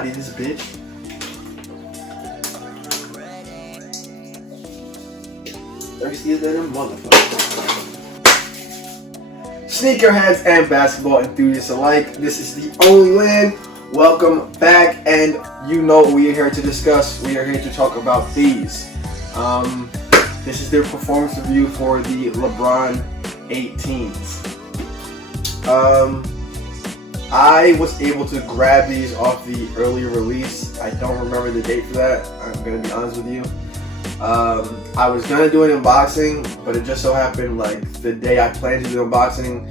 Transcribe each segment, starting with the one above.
body this bitch. Thirsty as that motherfucker. Sneakerheads and basketball enthusiasts alike, this is the only land. Welcome back, and you know what we are here to discuss. We are here to talk about these. This is their performance review for the LeBron 18s. I was able to grab these off the earlier release. I don't remember the date for that, I'm going to be honest with you. I was going to do an unboxing, but it just so happened like the day I planned to do unboxing,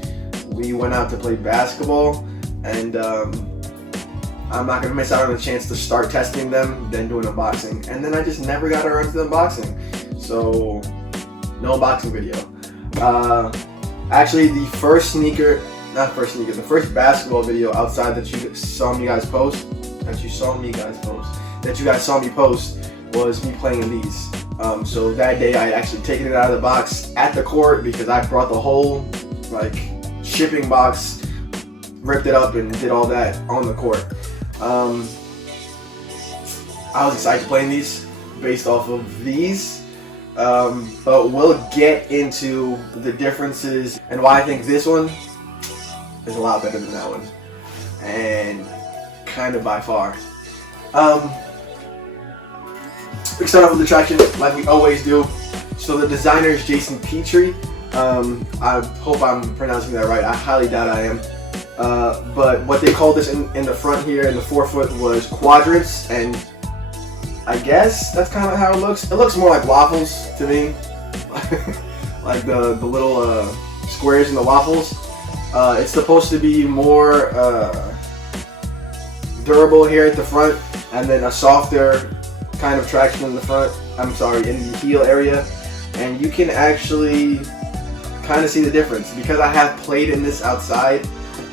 we went out to play basketball, and I'm not going to miss out on a chance to start testing them, then do an unboxing. And then I just never got around to the unboxing. So, no unboxing video. Actually, the first basketball video outside that you saw me post was me playing in these. So that day I had actually taken it out of the box at the court because I brought the whole shipping box, ripped it up, and did all that on the court. I was excited to play in these based off of these, but we'll get into the differences and why I think this one is a lot better than that one, and kind of by far. We start off with the traction like we always do. So the designer is Jason Petrie. I hope I'm pronouncing that right. I highly doubt I am. But what they called this in the front here in the forefoot was quadrants, and I guess that's kind of how it looks. It looks more like waffles to me, like the little squares in the waffles. It's supposed to be more durable here at the front, and then a softer kind of traction in the front. I'm sorry, in the heel area, and you can actually kind of see the difference because I have played in this outside.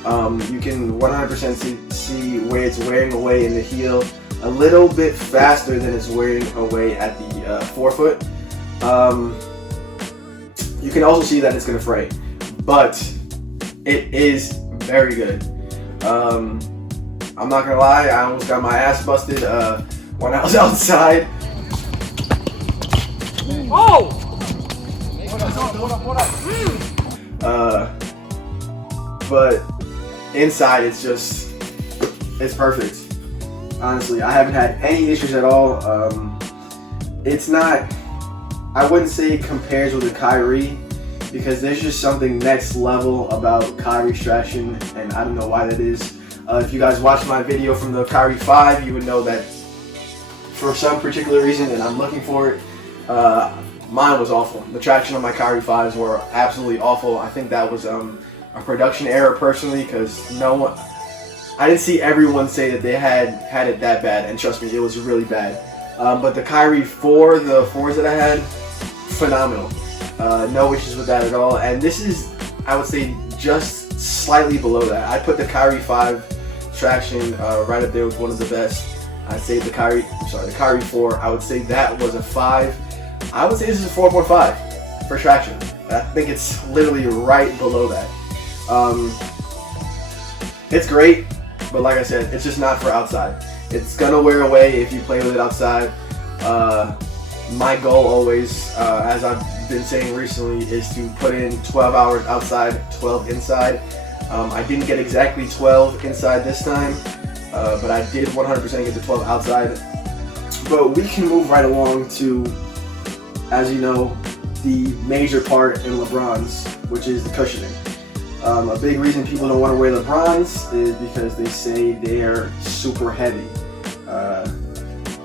You can 100% see where it's wearing away in the heel a little bit faster than it's wearing away at the forefoot. You can also see that it's going to fray, but it is very good. I'm not going to lie, I almost got my ass busted when I was outside. Oh! But inside it's perfect. Honestly, I haven't had any issues at all. It's not, I wouldn't say it compares with the Kyrie, because there's just something next level about Kyrie's traction, and I don't know why that is. If you guys watched my video from the Kyrie 5, you would know that for some particular reason, and I'm looking for it, mine was awful. The traction on my Kyrie 5s were absolutely awful. I think that was a production error personally, because I didn't see everyone say that they had it that bad, and trust me, it was really bad. But the Kyrie 4, the 4s that I had, phenomenal. No issues with that at all. And this is, I would say, just slightly below that. I put the Kyrie 5 traction right up there with one of the best. I'd say the Kyrie 4, I would say that was a 5. I would say this is a 4.5 for traction. I think it's literally right below that. It's great, but like I said, it's just not for outside. It's gonna wear away if you play with it outside. My goal always, as I've been saying recently, is to put in 12 hours outside, 12 inside. I didn't get exactly 12 inside this time, but I did 100% get the 12 outside. But we can move right along to, as you know, the major part in LeBron's, which is the cushioning. A big reason people don't want to wear LeBron's is because they say they're super heavy.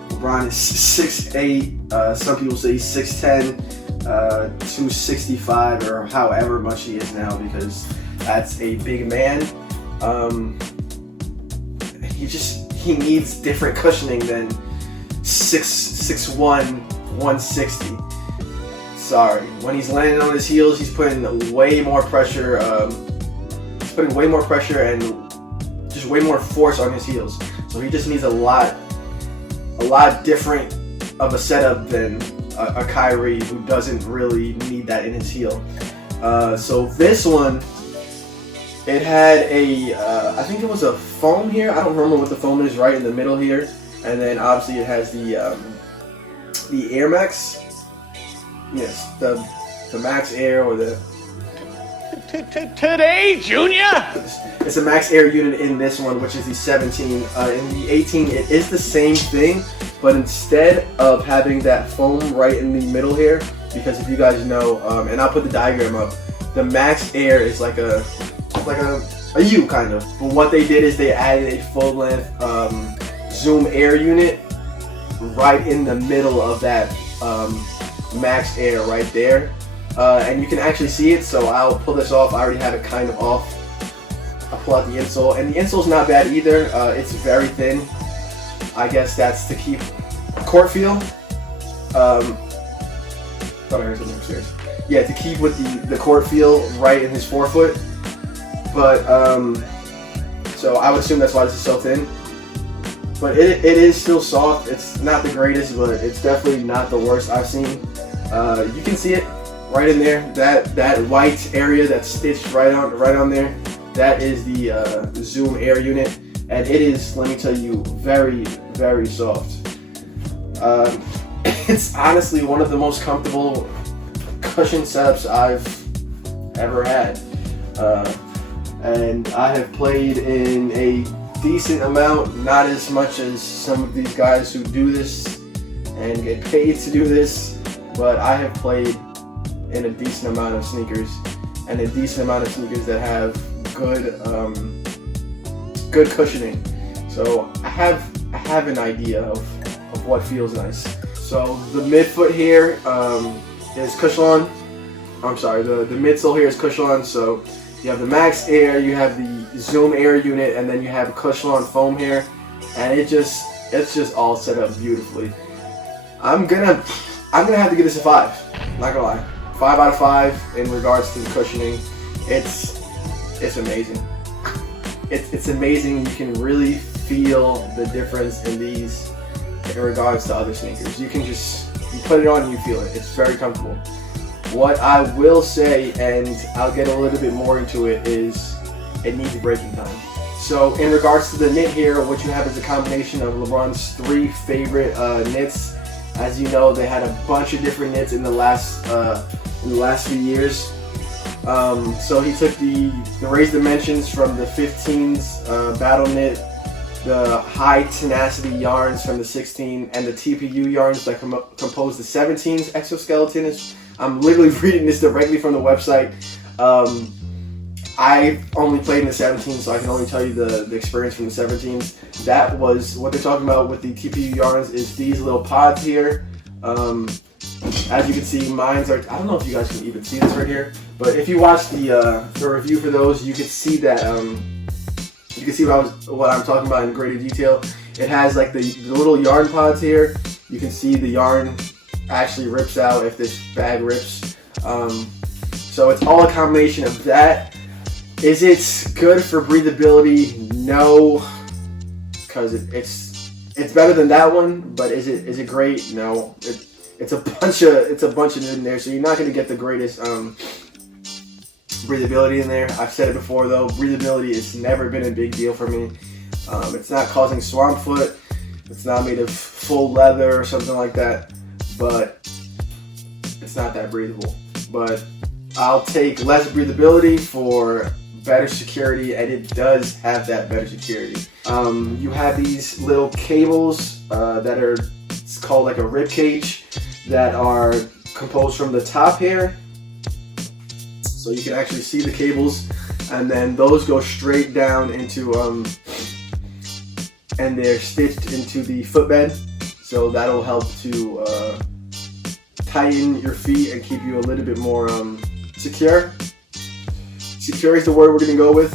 LeBron is 6'8", some people say 6'10", 265, or however much he is now, because that's a big man. He needs different cushioning than 6'1", 160. Sorry, when he's landing on his heels, he's putting way more pressure. And just way more force on his heels. So he just needs a lot different of a setup than a Kyrie, who doesn't really need that in his heel. So this one It had a, I think it was a foam here. I don't remember what the foam is right in the middle here. And then obviously it has the Air Max. Yes, the Max Air or the... Today, Junior? It's a Max Air unit in this one, which is the 17. In the 18, it is the same thing, but instead of having that foam right in the middle here, because if you guys know, and I'll put the diagram up, the Max Air is like a U kind of. But what they did is they added a full-length Zoom Air unit right in the middle of that Max Air right there. And you can actually see it, so I'll pull this off. I already have it kind of off. I'll pull out the insole, and the insole's not bad either. It's very thin. I guess that's to keep court feel. Thought I heard something upstairs. Yeah, to keep with the court feel right in his forefoot. But, so I would assume that's why this is so thin. But it is still soft. It's not the greatest, but it's definitely not the worst I've seen. You can see it right in there. That white area that's stitched right on there, that is the Zoom Air unit, and it is, let me tell you, very, very soft. It's honestly one of the most comfortable cushion setups I've ever had, and I have played in a decent amount, not as much as some of these guys who do this and get paid to do this, but I have played in a decent amount of sneakers, and a decent amount of sneakers that have good cushioning. So I have an idea of what feels nice. So the midfoot here is Cushlon. I'm sorry, the midsole here is Cushlon. So you have the Max Air, you have the Zoom Air unit, and then you have a Cushlon foam here, and it's just all set up beautifully. I'm gonna have to give this a 5. Not gonna lie. 5 out of 5 in regards to the cushioning. It's amazing. It's amazing. You can really feel the difference in these in regards to other sneakers. You put it on and you feel it. It's very comfortable. What I will say, and I'll get a little bit more into it, is it needs breaking time. So in regards to the knit here, what you have is a combination of LeBron's 3 favorite knits. As you know, they had a bunch of different knits in the last few years. So he took the raised dimensions from the 15s battle knit, the high tenacity yarns from the 16, and the TPU yarns that compose the 17's exoskeleton. I'm literally reading this directly from the website. I only played in the 17s, so I can only tell you the experience from the 17s. That was what they're talking about with the TPU yarns is these little pods here. As you can see, mine's are, I don't know if you guys can even see this right here, but if you watch the review for those, you can see that, you can see what I'm talking about in greater detail. It has like the little yarn pods here. You can see the yarn actually rips out if this bag rips. So it's all a combination of that. Is it good for breathability? No, because it's better than that one, but is it great? No. It's a bunch of in there, so you're not going to get the greatest breathability in there. I've said it before though, breathability has never been a big deal for me. It's not causing swamp foot. It's not made of full leather or something like that, but it's not that breathable. But I'll take less breathability for better security, and it does have that better security. You have these little cables that are, it's called like a rib cage, that are composed from the top here. So you can actually see the cables, and then those go straight down into, and they're stitched into the footbed. So that'll help to tighten your feet and keep you a little bit more secure. Secure is the word we're going to go with.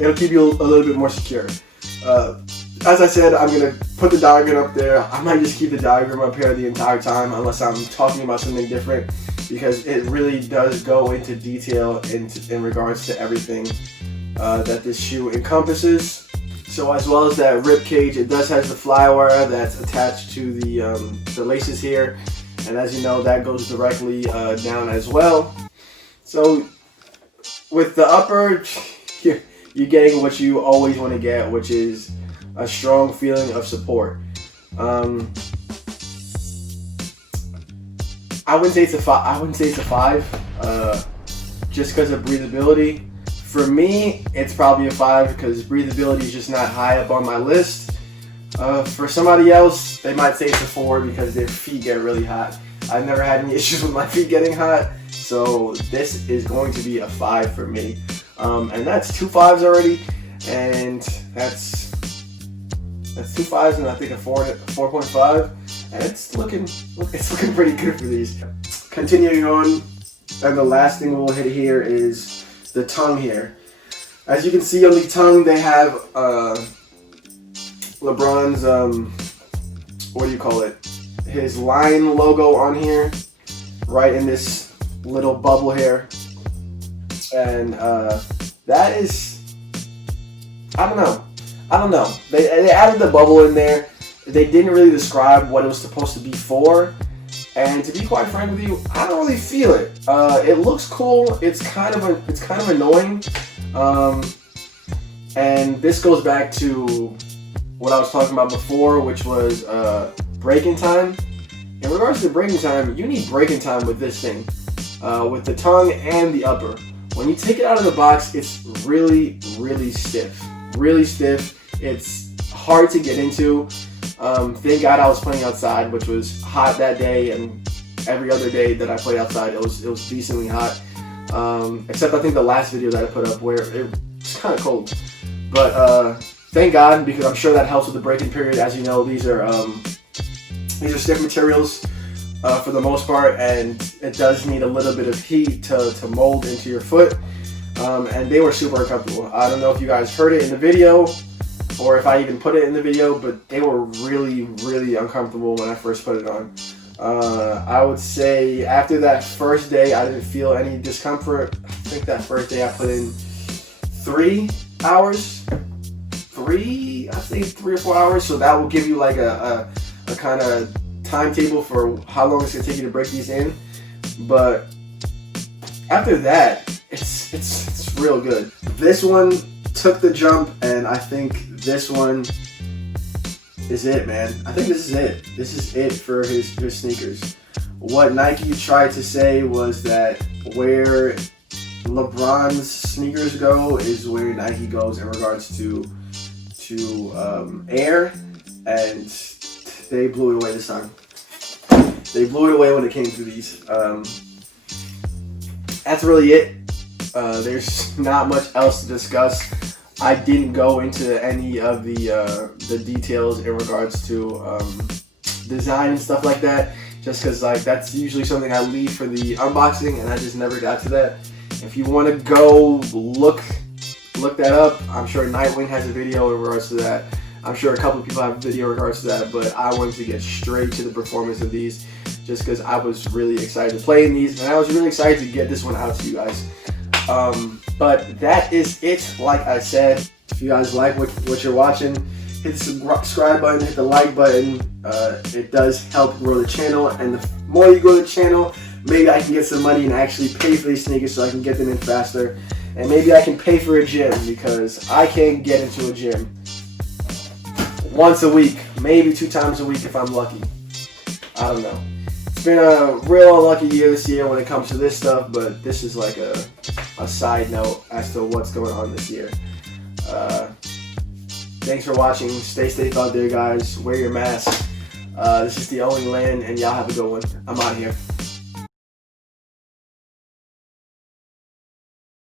It'll keep you a little bit more secure. As I said, I'm going to put the diagram up there. I might just keep the diagram up here the entire time unless I'm talking about something different, because it really does go into detail in regards to everything that this shoe encompasses. So as well as that rib cage, it does have the flywire that's attached to the laces here, and as you know, that goes directly down as well. So with the upper, you're getting what you always want to get, which is a strong feeling of support. I wouldn't say it's a 5. I wouldn't say it's a 5, just because of breathability. For me, it's probably a 5 because breathability is just not high up on my list. For somebody else, they might say it's a 4 because their feet get really hot. I've never had any issues with my feet getting hot, so this is going to be a 5 for me. And that's 2 5s already, and that's 2 5s and I think a 4.5, and it's looking pretty good for these. Continuing on, and the last thing we'll hit here is the tongue here. As you can see on the tongue, they have LeBron's what do you call it? His line logo on here, right in this little bubble here, and that is, I don't know. They added the bubble in there. They didn't really describe what it was supposed to be for, and to be quite frank with you, I don't really feel it. It looks cool. It's kind of annoying, and this goes back to what I was talking about before, which was breaking time. In regards to breaking time, you need breaking time with this thing, with the tongue and the upper. When you take it out of the box, it's really stiff. Really stiff. It's hard to get into. Thank God I was playing outside, which was hot that day, and every other day that I played outside, it was decently hot. Except I think the last video that I put up where it was kind of cold. But thank God, because I'm sure that helps with the breaking period. As you know, these are stiff materials for the most part, and it does need a little bit of heat to mold into your foot. And they were super uncomfortable. I don't know if you guys heard it in the video, or if I even put it in the video, but they were really uncomfortable when I first put it on. I would say after that first day, I didn't feel any discomfort. I think that first day I put in 3 hours. I'd say 3 or 4 hours. So that will give you like a kind of timetable for how long it's gonna take you to break these in. But after that, it's real good. This one took the jump, and I think this one is it, man. I think this is it. This is it for his sneakers. What Nike tried to say was that where LeBron's sneakers go is where Nike goes in regards to air, and they blew it away this time. They blew it away when it came to these. That's really it. There's not much else to discuss. I didn't go into any of the details in regards to design and stuff like that, just because like that's usually something I leave for the unboxing, and I just never got to that. If you want to go look that up, I'm sure Nightwing has a video in regards to that. I'm sure a couple of people have a video in regards to that, but I wanted to get straight to the performance of these, just because I was really excited to play in these, and I was really excited to get this one out to you guys. But that is it. Like I said, if you guys like what you're watching, hit the subscribe button, hit the like button. It does help grow the channel, and the more you grow the channel, maybe I can get some money and actually pay for these sneakers so I can get them in faster. And maybe I can pay for a gym, because I can't get into a gym once a week, maybe 2 times a week if I'm lucky. I don't know. It's been a real unlucky year this year when it comes to this stuff, but this is like a side note as to what's going on this year. Thanks for watching. Stay safe out there, guys. Wear your mask. This is the only land, and y'all have a good one. I'm out of here.